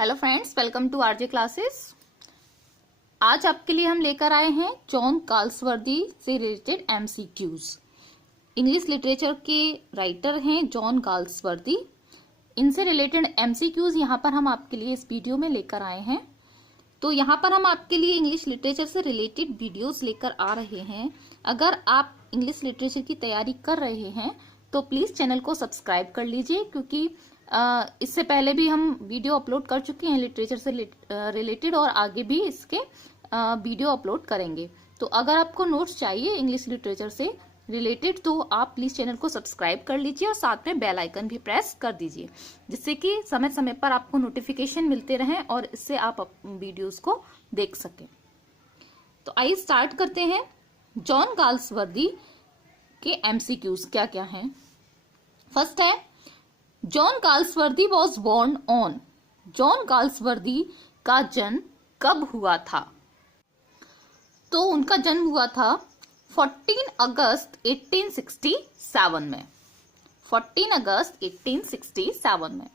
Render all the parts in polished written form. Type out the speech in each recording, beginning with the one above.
Hello friends, welcome to RJ classes. आज आपके लिए हम लेकर आए हैं जॉन गाल्सवर्दी से रिलेटेड एमसीक्यूज। इंग्लिश लिटरेचर के राइटर हैं जॉन गाल्सवर्दी। इनसे रिलेटेड एमसीक्यूज यहाँ पर हम आपके लिए इस वीडियो में लेकर आए हैं। तो यहाँ पर हम आपके लिए इंग्लिश लिटरेचर से रिलेटेड वीडियोस लेकर आ रहे हैं। अगर आप इंग्लिश लिटरेचर की तैयारी कर रहे हैं तो प्लीज चैनल को सब्सक्राइब कर लीजिए, क्योंकि इससे पहले भी हम वीडियो अपलोड कर चुके हैं लिटरेचर से रिलेटेड और आगे भी इसके वीडियो अपलोड करेंगे। तो अगर आपको नोट्स चाहिए इंग्लिश लिटरेचर से रिलेटेड तो आप प्लीज चैनल को सब्सक्राइब कर लीजिए और साथ में बेल आइकन भी प्रेस कर दीजिए, जिससे कि समय समय पर आपको नोटिफिकेशन मिलते रहें और इससे आप वीडियोस को देख सकें। तो आइए स्टार्ट करते हैं। जॉन गाल्सवर्दी के एमसीक्यूज क्या क्या हैं। फर्स्ट है, John Galsworthy was born on. John Galsworthy का जन्म कब हुआ था? तो उनका जन्म हुआ था 14 अगस्त 1867 में। 14 अगस्त 1867 में।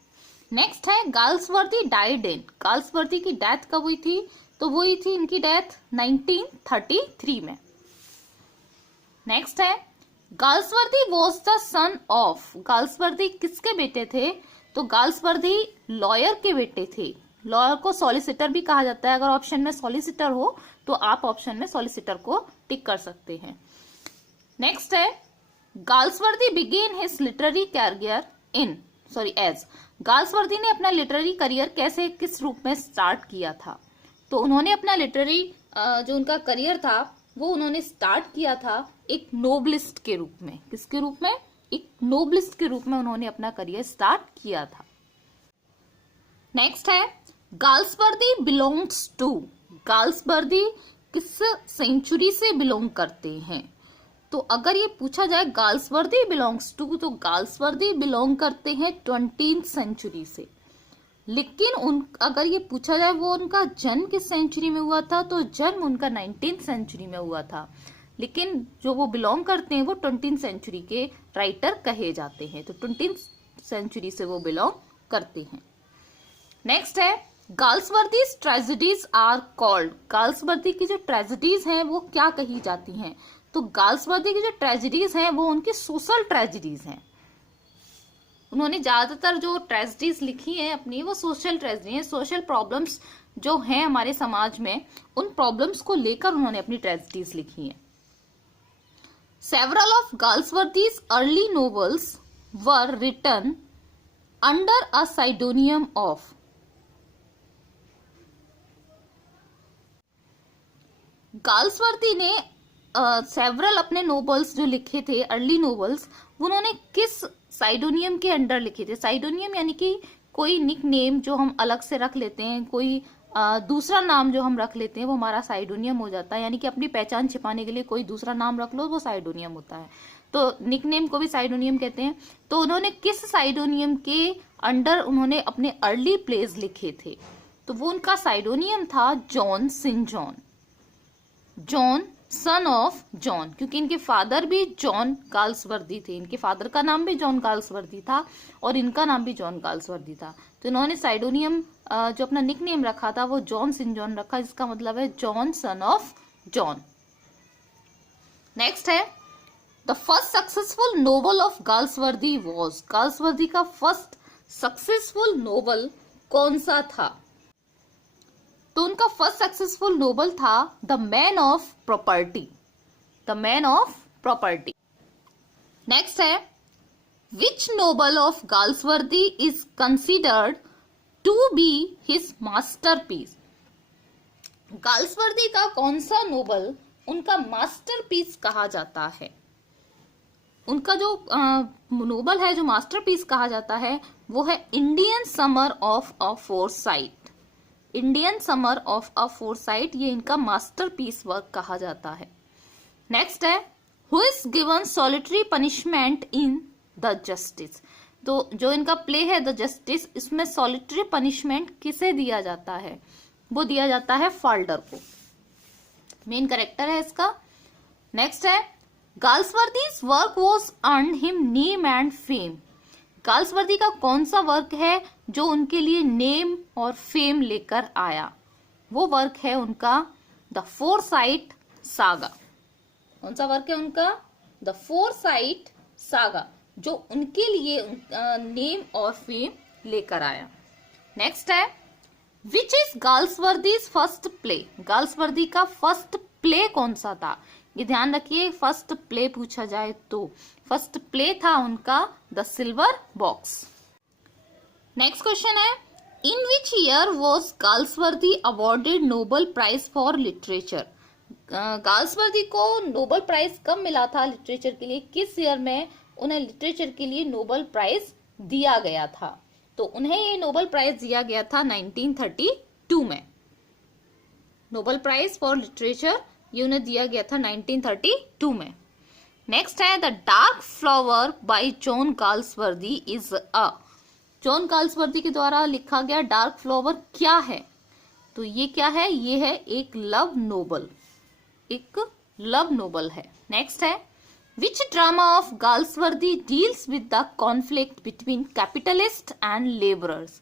नेक्स्ट है, गाल्सवर्दी डाइड इन। गाल्सवर्दी की डेथ कब हुई थी? तो वो हुई थी इनकी डेथ 1933 में। नेक्स्ट है, Galsworthy was the son of. Galsworthy किसके बेटे थे? तो गाल्सवर्दी लॉयर के बेटे थे। लॉयर को सॉलिसिटर भी कहा जाता है। अगर ऑप्शन में सॉलिसिटर हो तो आप ऑप्शन में सॉलिसिटर को टिक कर सकते हैं। नेक्स्ट है, Galsworthy began his literary career as. Galsworthy ने अपना लिटरेरी करियर कैसे, किस रूप में स्टार्ट किया था? तो उन्होंने अपना लिटरेरी जो उनका करियर था वो उन्होंने स्टार्ट किया था एक नोबलिस्ट के रूप में। किसके रूप में? एक नोबलिस्ट के रूप में उन्होंने अपना करियर स्टार्ट किया था। नेक्स्ट है, गाल्सवर्दी बिलोंग्स टू। गाल्सवर्दी किस सेंचुरी से बिलोंग करते हैं? तो अगर ये पूछा जाए गाल्सवर्दी बिलोंग्स टू, तो गाल्सवर्दी बिलोंग करते हैं 20th सेंचुरी से। लेकिन अगर ये पूछा जाए वो उनका जन्म किस सेंचुरी में हुआ था, तो जन्म उनका 19th सेंचुरी में हुआ था। लेकिन जो वो बिलोंग करते हैं वो 20th सेंचुरी के राइटर कहे जाते हैं। तो 20th सेंचुरी से वो बिलोंग करते हैं। नेक्स्ट है, Galsworthy's tragedies are called. Galsworthy की जो ट्रेजेडीज हैं वो क्या कही जाती हैं? तो गाल्सवर्दी की जो ट्रेजेडीज हैं वो उनकी सोशल ट्रेजेडीज हैं। उन्होंने ज्यादातर जो ट्रेजेडीज लिखी हैं अपनी वो सोशल ट्रेजेडी हैं। सोशल प्रॉब्लम्स जो हैं हमारे समाज में, उन प्रॉब्लम्स को लेकर उन्होंने अपनी ट्रेजेडीज लिखी हैं। Several of Galsworthy's early novels were written under a pseudonym of. Galsworthy ने सेवरल अपने नोवेल्स जो लिखे थे, अर्ली नोवेल्स, उन्होंने किस साइडोनियम के अंडर लिखे थे? साइडोनियम यानी कि कोई निक नेम जो हम अलग से रख लेते हैं, कोई दूसरा नाम जो हम रख लेते हैं वो हमारा साइडोनियम हो जाता है। यानी कि अपनी पहचान छिपाने के लिए कोई दूसरा नाम रख लो वो साइडोनियम होता है। तो निक नेम को भी साइडोनियम कहते हैं। तो उन्होंने किस साइडोनियम के अंडर उन्होंने अपने अर्ली प्लेज लिखे थे? तो वो उनका साइडोनियम था John Sinjohn. John son of John, क्योंकि इनके फादर भी जॉन गाल्सवर्दी थे। इनके फादर का नाम भी जॉन गाल्सवर्दी था और इनका नाम भी जॉन गाल्सवर्दी था। तो इन्होंने साइडोनियम जो अपना निकनेम रखा था वो जॉन सिन जॉन रखा, जिसका मतलब है John son of John. Next है, the first successful novel of Galsworthy was. Galsworthy का फर्स्ट सक्सेसफुल नोवेल कौन सा था? तो उनका फर्स्ट सक्सेसफुल नोवेल था the man of property. The man of property. Next है, which novel of Galsworthy is considered to be his masterpiece. Galsworthy का कौन सा नोवेल उनका मास्टरपीस कहा जाता है? उनका जो नोवेल है जो मास्टरपीस कहा जाता है वो है Indian summer of a foresight. Indian summer of a foresight, ये इनका मास्टरपीस वर्क कहा जाता है। नेक्स्ट है, who is given solitary punishment in the justice. तो जो इनका प्ले है द जस्टिस, इसमें सॉलिटरी पनिशमेंट किसे दिया जाता है? वो दिया जाता है फाल्डर को। मेन कैरेक्टर है इसका। नेक्स्ट है, Galsworthy's work was earn him name and fame. Galsworthy का कौन सा वर्क है जो उनके लिए नेम और फेम लेकर आया। वो वर्क है उनका द फोरसाइट सागा। कौन सा वर्क है उनका? द फोरसाइट सागा, जो उनके लिए नेम और फेम लेकर आया। नेक्स्ट है which is Galsworthy's first play. Galsworthy का फर्स्ट प्ले कौन सा था? ये ध्यान रखिए, फर्स्ट प्ले पूछा जाए तो फर्स्ट प्ले था उनका the silver box. Next question है in which year was Galsworthy awarded Nobel prize for literature. Galsworthy को नोबेल प्राइज कब मिला था लिटरेचर के लिए? किस ईयर में उन्हें लिटरेचर के लिए नोबेल प्राइज दिया गया था? तो उन्हें ये नोबेल प्राइज दिया गया था 1932 में। नोबेल प्राइज फॉर लिटरेचर ये उन्हें दिया गया था 1932 में। नेक्स्ट है the dark flower bye John Galsworthy is a. John Galsworthy के द्वारा लिखा गया डार्क फ्लावर क्या है? तो ये क्या है? ये है एक लव नोबल, एक लव नोबल है। नेक्स्ट है which drama of Galsworthy deals with the conflict between capitalist and labourers.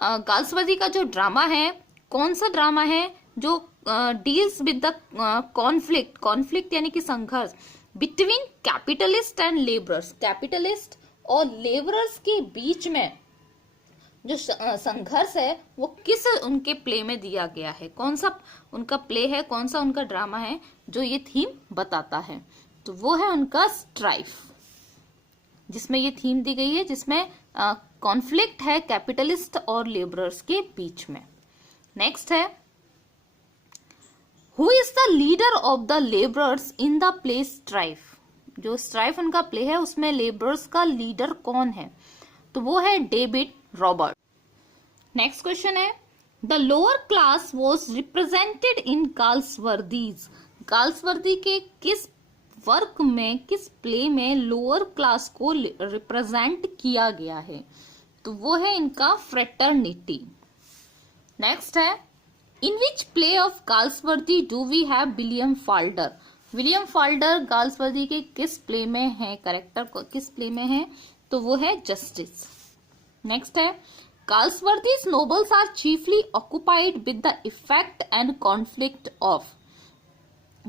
Galsworthy का जो ड्रामा है, कौन सा ड्रामा है जो deals with the conflict, conflict यानी कि संघर्ष between capitalist and labourers, capitalist और लेबरर्स के बीच में जो संघर्ष है वो किस उनके प्ले में दिया गया है? कौन सा उनका प्ले है, कौन सा उनका ड्रामा है जो ये थीम बताता है? तो वो है उनका स्ट्राइफ, जिसमें ये थीम दी गई है, जिसमें कॉन्फ्लिक्ट है कैपिटलिस्ट और लेबरर्स के बीच में। नेक्स्ट है who is the leader of the labourers in the play strife. जो स्ट्राइफ उनका प्ले है उसमें लेबरर्स का लीडर कौन है? तो वो है डेविड रॉबर्ट। नेक्स्ट क्वेश्चन है the lower class was represented in Galsworthy's. Galsworthy के किस वर्क में, किस प्ले में लोअर क्लास को रिप्रेजेंट किया गया है? तो वो है इनका फ्रेटर्निटी। नेक्स्ट है in which play of Galsworthy do we have William Falder. William Falder Galsworthy के किस प्ले में है, कैरेक्टर को किस प्ले में है? तो वो है जस्टिस। नेक्स्ट है Galsworthy's novels are chiefly occupied with the effect and conflict of.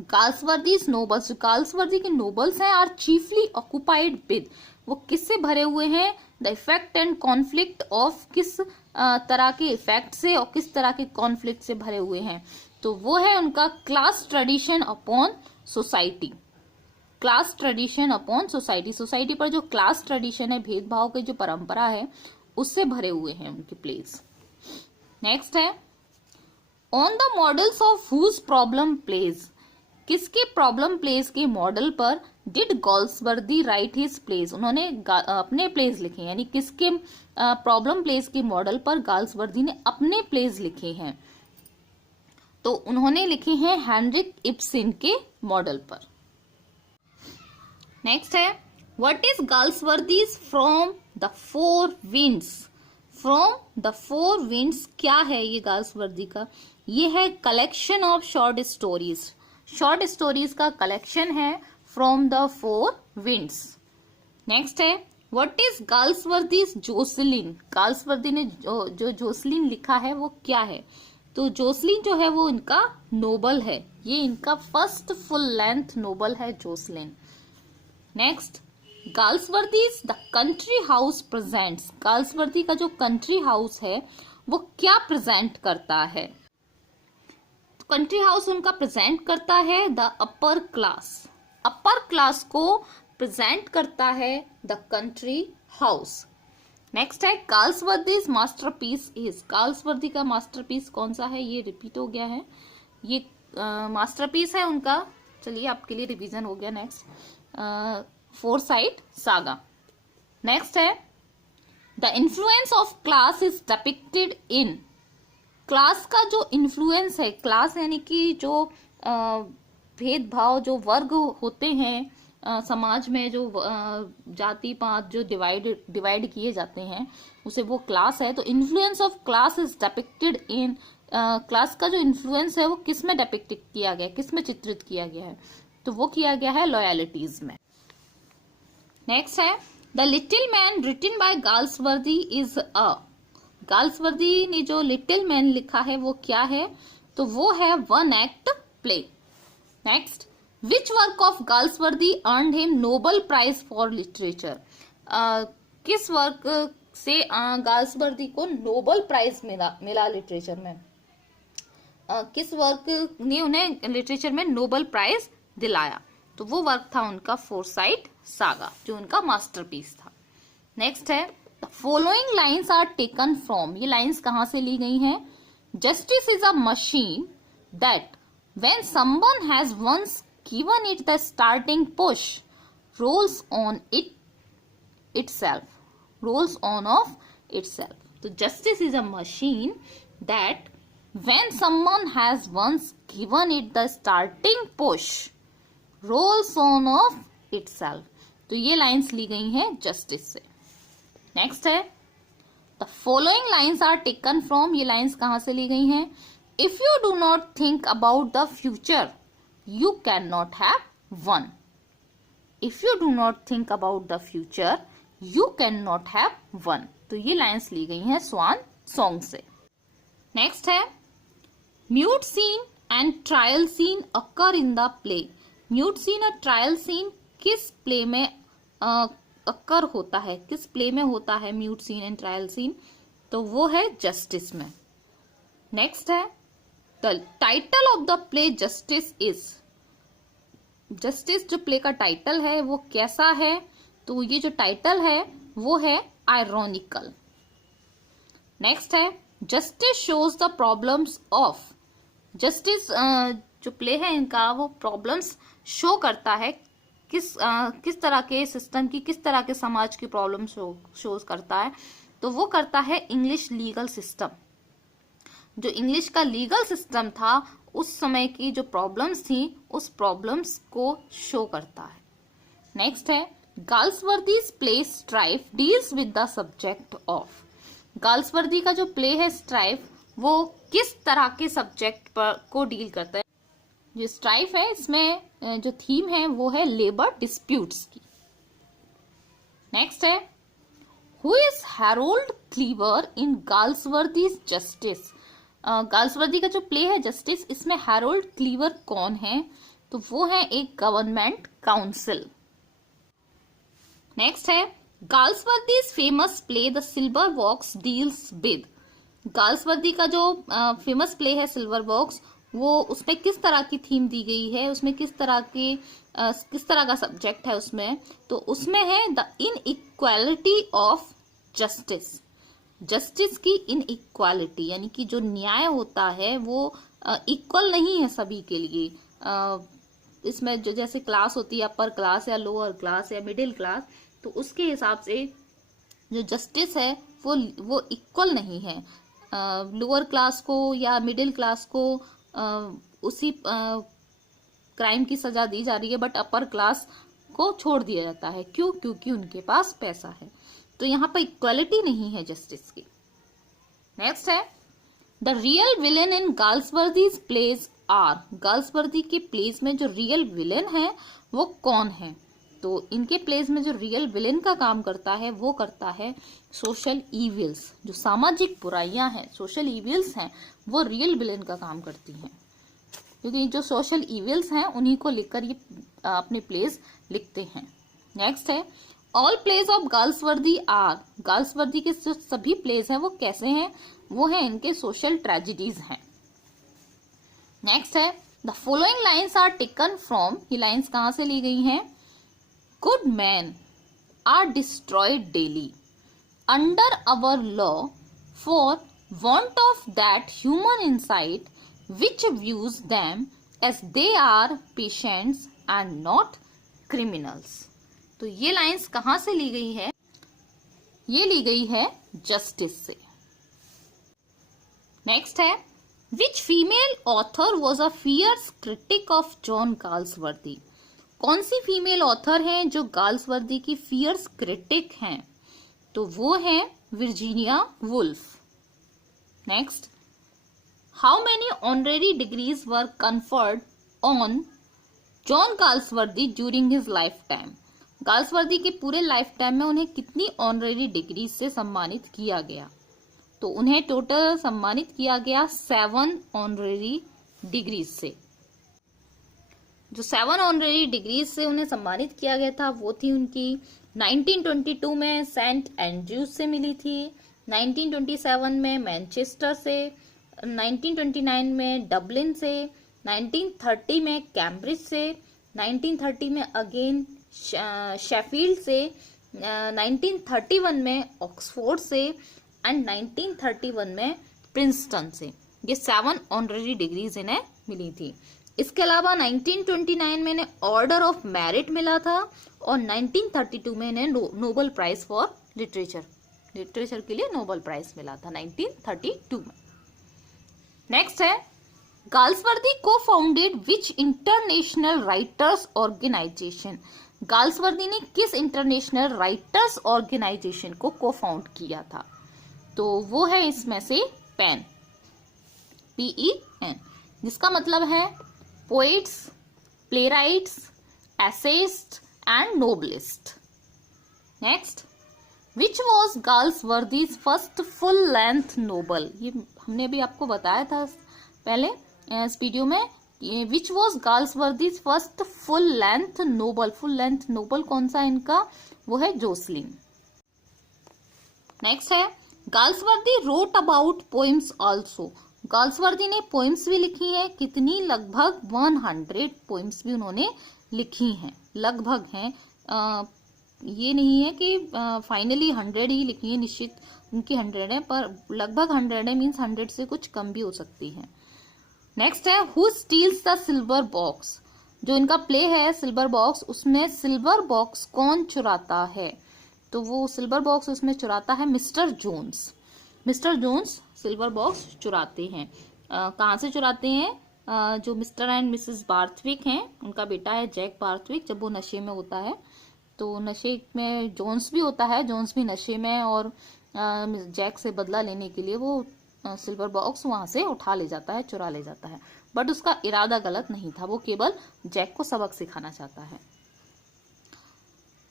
Galsworthy's novels, जो गाल्सवर्दी के नोबल्स हैं, आर चीफली ऑक्युपाइड विद, वो किससे भरे हुए हैं? The effect and conflict of, किस तरह के इफेक्ट से और किस तरह के कॉन्फ्लिक्ट से भरे हुए हैं? तो वो है उनका class tradition upon society. Class tradition upon society, society पर जो क्लास ट्रेडिशन है, भेदभाव की जो परंपरा है, उससे भरे हुए हैं उनके प्लेस। नेक्स्ट है on the models of whose problem plays. किसके प्रॉब्लम प्लेस के मॉडल पर did Galsworthy write his plays. उन्होंने अपने प्लेस लिखे, यानी किसके प्रॉब्लम प्लेस के मॉडल पर गाल्सवर्दी ने अपने प्लेस लिखे हैं? तो उन्होंने लिखे हैं हेनरिक इब्सन के मॉडल पर। नेक्स्ट है what is Galsworthy's from the four winds. From the four winds क्या है ये गाल्सवर्दी का? ये है collection of short stories, short stories का कलेक्शन है from the four winds. Next है what is Galsworthy's Joslin. Galsworthy ने जो जोसलिन लिखा है वो क्या है? तो जोसलिन जो है वो इनका नोबल है, ये इनका फर्स्ट फुल लेंथ नोबल है Jocelyn. Next Galsworthy's the country house presents. Galsworthy का जो कंट्री हाउस है वो क्या प्रेजेंट करता है? कंट्री हाउस उनका प्रेजेंट करता है the upper class, upper class को प्रेजेंट करता है द कंट्री हाउस। नेक्स्ट है गाल्सवर्दीज मास्टरपीस इज। गाल्सवर्दी का मास्टरपीस कौन सा है? ये रिपीट हो गया है, ये मास्टरपीस है उनका। चलिए आपके लिए रिवीजन हो गया। Next foresight saga. नेक्स्ट है the influence of class is depicted in. Class का जो इन्फ्लुएंस है, क्लास यानी कि जो भेदभाव, जो वर्ग होते हैं समाज में, जो जाति पात जो डिवाइड किए जाते हैं, उसे वो क्लास है। तो influence of class is depicted in. Class का जो इन्फ्लुएंस है वो किस में डिपिक्टेड किया गया, किस में चित्रित किया गया है? तो वो किया गया है लॉयलिटीज में। नेक्स्ट है the little man written by Galsworthy is a. Galsworthy ने जो लिटिल मैन लिखा है वो क्या है, तो वो है one act play. Next, which work of Galsworthy earned him Nobel prize for literature. किस वर्क से गाल्सवर्दी को नोबेल प्राइज मिला लिटरेचर में। किस वर्क ने उन्हें लिटरेचर में नोबेल प्राइज दिलाया, तो वो वर्क था उनका फोरसाइट सागा, जो उनका मास्टरपीस था। नेक्स्ट है, the following lines are taken from. ये लाइन्स कहां से ली गई हैं। Justice is a machine that when someone has once given it the starting push rolls on of itself। तो justice is a machine that when someone has once given it the starting push rolls on of itself। तो ये lines ली गई हैं justice से। Next है, the following lines are taken from. ये lines कहां से ली गई हैं। If you do not think about the future you can not have one. If you do not think about the future you can not have one. तो ये lines ली गई हैं स्वान सॉन्ग से। नेक्स्ट है, mute scene and trial scene occur in the play. Mute scene और trial scene किस play में अकर होता है, किस प्ले में होता है mute scene and trial scene, तो वो है जस्टिस में। नेक्स्ट है, the title of the play justice is. Justice जो प्ले का टाइटल है वो कैसा है, तो ये जो टाइटल है वो है आयरॉनिकल। नेक्स्ट है, justice shows the problems of. Justice जो प्ले है इनका वो प्रॉब्लम्स शो करता है, किस तरह के सिस्टम की, किस तरह के समाज की प्रॉब्लम शोज करता है, तो वो करता है इंग्लिश लीगल सिस्टम। जो इंग्लिश का लीगल सिस्टम था उस समय की जो प्रॉब्लम्स थी उस प्रॉब्लम्स को शो करता है। नेक्स्ट है, Galsworthy's play strife deals with the subject of. Galsworthy का जो प्ले है स्ट्राइफ वो किस तरह के सब्जेक्ट पर को डील करता है। जो स्ट्राइफ है इसमें जो थीम है वो है लेबर डिस्प्यूट्स की। नेक्स्ट है, who is Harold Cleaver in Galsworthy's justice. Galsworthy का जो प्ले है जस्टिस, इसमें हैरोल्ड क्लीवर कौन है, तो वो है एक गवर्नमेंट काउंसिल। नेक्स्ट है, Galsworthy's famous play the silver box deals with. Galsworthy का जो फेमस प्ले है सिल्वर बॉक्स, वो उसमें किस तरह की थीम दी गई है, उसमें किस तरह का सब्जेक्ट है उसमें, तो उसमें है the inequality of justice. Justice की इनइक्वालिटी यानी कि जो न्याय होता है वो इक्वल नहीं है सभी के लिए। इसमें जो जैसे क्लास होती है अपर क्लास या लोअर क्लास या मिडिल क्लास, तो उसके हिसाब से जो जस्टिस है वो इक्वल नहीं है। लोअर क्लास को या मिडिल क्लास को उसी क्राइम की सजा दी जा रही है, बट अपर क्लास को छोड़ दिया जाता है। क्यों? क्योंकि उनके पास पैसा है। तो यहाँ पर इक्वालिटी नहीं है जस्टिस की। नेक्स्ट है, the real villain in Galsworthy's plays are. Galsworthy के प्लेज में जो रियल विलेन है वो कौन है, तो इनके प्लेज में जो रियल विलेन का काम करता है वो करता है सोशल इविल्स। जो सामाजिक बुराइयां हैं, सोशल इविल्स हैं, वो रियल विलेन का काम करती हैं, क्योंकि जो सोशल इविल्स हैं उन्हीं को लेकर ये अपने प्लेज लिखते हैं। नेक्स्ट है, all plays of Galsworthy are. Galsworthy के जो सभी प्लेज हैं वो कैसे हैं, वो है इनके सोशल ट्रेजिडीज हैं। नेक्स्ट है, the following lines are taken from. ये लाइन्स कहां से ली गई हैं। Good man are destroyed daily under our law for want of that human insight which views them as they are patients and not criminals। तो ये lines कहां से ली गई है, ये ली गई है जस्टिस से। नेक्स्ट है, which female author was a fierce critic of John Galsworthy. कौन सी फीमेल ऑथर हैं जो गाल्सवर्दी की फियर्स क्रिटिक हैं, तो वो है Virginia Woolf. Next, how many honorary degrees were conferred on John Galsworthy during his lifetime? Galsworthy के पूरे लाइफ टाइम में उन्हें कितनी ऑनरेरी डिग्री से सम्मानित किया गया, तो उन्हें टोटल सम्मानित किया गया 7 ऑनरेरी डिग्रीज से। जो 7 ऑनरेरी डिग्रीज से उन्हें सम्मानित किया गया था वो थी उनकी 1922 में सेंट एंड्रयूज से मिली थी, 1927 में मैनचेस्टर से, 1929 में डबलिन से, 1930 में कैम्ब्रिज से, 1930 में अगेन शेफील्ड से, 1931 में ऑक्सफोर्ड से एंड 1931 में प्रिंसटन से। ये 7 ऑनरेरी डिग्रीज इन्हें मिली थी। इसके अलावा 1929 में इन्हें ऑर्डर ऑफ मेरिट मिला था और 1932 में इन्हें नोबेल प्राइज फॉर लिटरेचर के लिए नोबेल प्राइज मिला था 1932 में। नेक्स्ट है गाल्सवर्दी को founded which international writers organisation. Galsworthy ने किस इंटरनेशनल राइटर्स ऑर्गेनाइजेशन को को फाउंड किया था? तो वो है इसमें से PEN, PEN, जिसका मतलब है poets, playwrights, essayist and novelist. Next, which was Galsworthy's first full length novel. ये हमने अभी आपको बताया था पहले इस वीडियो में, which was Galsworthy's first full length novel. Full length novel कौन सा इनका? वो है जोसलिन। नेक्स्ट है Galsworthy wrote about poems also. Galsworthy ने पोइम्स भी लिखी है, कितनी? लगभग 100 पोइम्स भी उन्होंने लिखी हैं, लगभग हैं, ये नहीं है कि फाइनली 100 ही लिखी है, निश्चित उनकी 100 है, पर लगभग 100 है, मीन्स 100 से कुछ कम भी हो सकती है। नेक्स्ट है who steels the silver box. जो इनका प्ले है सिल्वर बॉक्स, उसमें सिल्वर बॉक्स कौन चुराता है? तो वो सिल्वर बॉक्स उसमें चुराता है mister Jones. Mister Jones silver box चुराते हैं। कहाँ से चुराते हैं? जो मिस्टर एंड मिसेस बार्थविक हैं, उनका बेटा है जैक बार्थविक, जब वो नशे में होता है, तो नशे में जोन्स भी होता है, जोन्स भी नशे में, और जैक से बदला लेने के लिए वो सिल्वर बॉक्स वहां से उठा ले जाता है, चुरा ले जाता है, बट उसका इरादा गलत नहीं था, वो केवल जैक को सबक सिखाना चाहता है।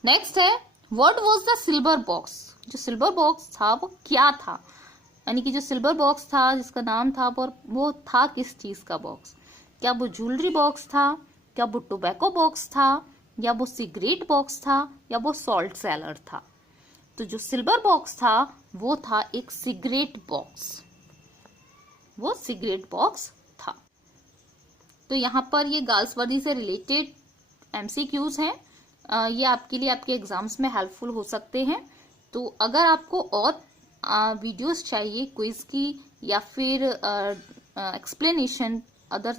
नेक्स्ट है what was the silver box. जो सिल्वर बॉक्स था वो क्या था? यानी कि जो सिल्वर बॉक्स था जिसका नाम था वो था किस चीज का बॉक्स? क्या वो ज्वेलरी बॉक्स था, क्या वो टोबैको बॉक्स था, या वो सिगरेट बॉक्स था, या वो सॉल्ट सेलर था? तो जो सिल्वर बॉक्स था वो था एक सिगरेट बॉक्स, वो सिगरेट बॉक्स था। तो यहाँ पर ये गाल्सवर्दी से रिलेटेड MCQs हैं, ये आपके लिए आपके एग्जाम्स में हेल्पफुल हो सकते हैं। तो अगर आपको और वीडियोस चाहिए क्विज की या फिर एक्सप्लेनेशन अदर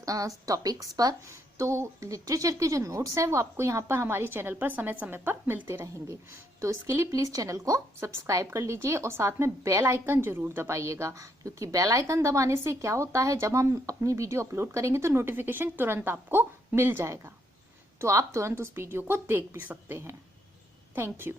टॉपिक्स पर, तो लिटरेचर के जो नोट्स हैं वो आपको यहाँ पर हमारे चैनल पर समय समय पर मिलते रहेंगे। तो इसके लिए प्लीज चैनल को सब्सक्राइब कर लीजिए और साथ में बेल आइकन जरूर दबाइएगा, क्योंकि बेल आइकन दबाने से क्या होता है, जब हम अपनी वीडियो अपलोड करेंगे तो नोटिफिकेशन तुरंत आपको मिल जाएगा, तो आप तुरंत उस वीडियो को देख भी सकते हैं। Thank you.